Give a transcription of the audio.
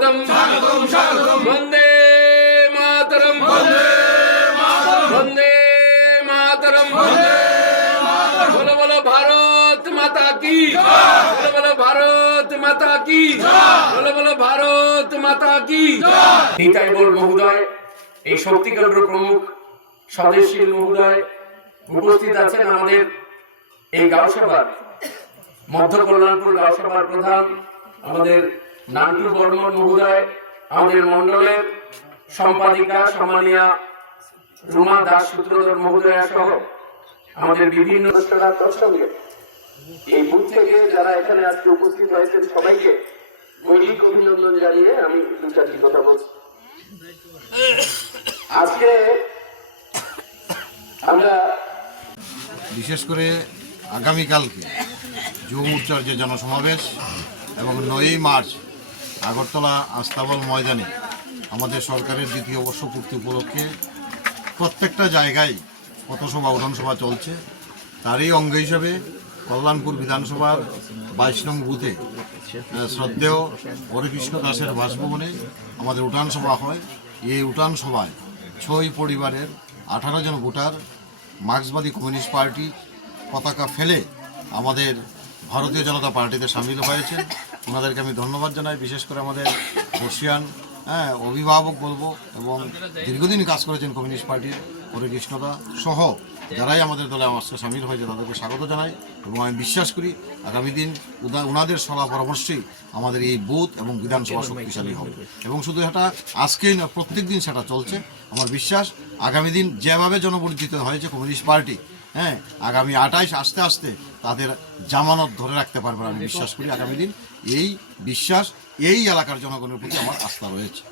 স্বাগতম বন্দে মাতরম বন্দে মাতরম বলো বলো ভারত মাতা কি বলো বলো ভারত মাতা কি বলো বলো ভারত মাতা কি। নিতাই বল মহোদয়, এই শক্তি কেন্দ্র প্রমুখ স্বদেশী মহোদয় উপস্থিত আছেন আমাদের এই গাঁওসভার মধ্য কল্যাণপুর গাঁওসভার প্রধান আমাদের নান্টু বর্মন মহোদয়, আমাদের মন্ডলের সম্পাদিকা সম্মানীয়া রুমা দাস সূত্রধর মহোদয়া সহ আমাদের বিভিন্ন সঙ্গে এই বুথ থেকে যারা এখানে আজকে উপস্থিত হয়েছেন সবাইকে মৌলিক অভিনন্দন জানিয়ে আমি দু চারটি কথা বলছি। আজকে আমরা বিশেষ করে আগামীকালকে যুব মোর্চার যে জনসমাবেশ এবং 9ই মার্চ আগরতলা আস্তাবল ময়দানে আমাদের সরকারের দ্বিতীয় বর্ষপূর্তি উপলক্ষে প্রত্যেকটা জায়গায় পথসভা উঠানসভা চলছে। তারই অঙ্গ হিসাবে কল্যাণপুর বিধানসভার 22 নং বুথে শ্রদ্ধেয় হরেকৃষ্ণ দাসের বাসভবনে আমাদের উঠানসভা হয়। এই উঠানসভায় 6 পরিবারের 18 জন ভোটার মার্ক্সবাদী কমিউনিস্ট পার্টি পতাকা ফেলে আমাদের ভারতীয় জনতা পার্টিতে সামিল হয়েছেন। ওনাদেরকে আমি ধন্যবাদ জানাই। বিশেষ করে আমাদের বর্ষিয়ান অভিভাবক বলবো এবং দীর্ঘদিন কাজ করেছেন কমিউনিস্ট পার্টির হরেকৃষ্ণদা সহ যারাই আমাদের দলে আমার সাথে সামিল হয়েছে তাদেরকে স্বাগত জানাই এবং আমি বিশ্বাস করি আগামী দিন ওনাদের সলা পরামর্শেই আমাদের এই বুথ এবং বিধানসভা শক্তিশালী হবে এবং শুধু এটা আজকেই না, প্রত্যেক দিন সেটা চলছে। আমার বিশ্বাস আগামী দিন যেভাবে জনপরিচিত হয়েছে কমিউনিস্ট পার্টি, আগামী 28 আস্তে আস্তে তাদের জামানত ধরে রাখতে পারবে আমি বিশ্বাস করি। আগামী দিন এই বিশ্বাস এই এলাকার জনগণের প্রতি আমার আস্থা রয়েছে।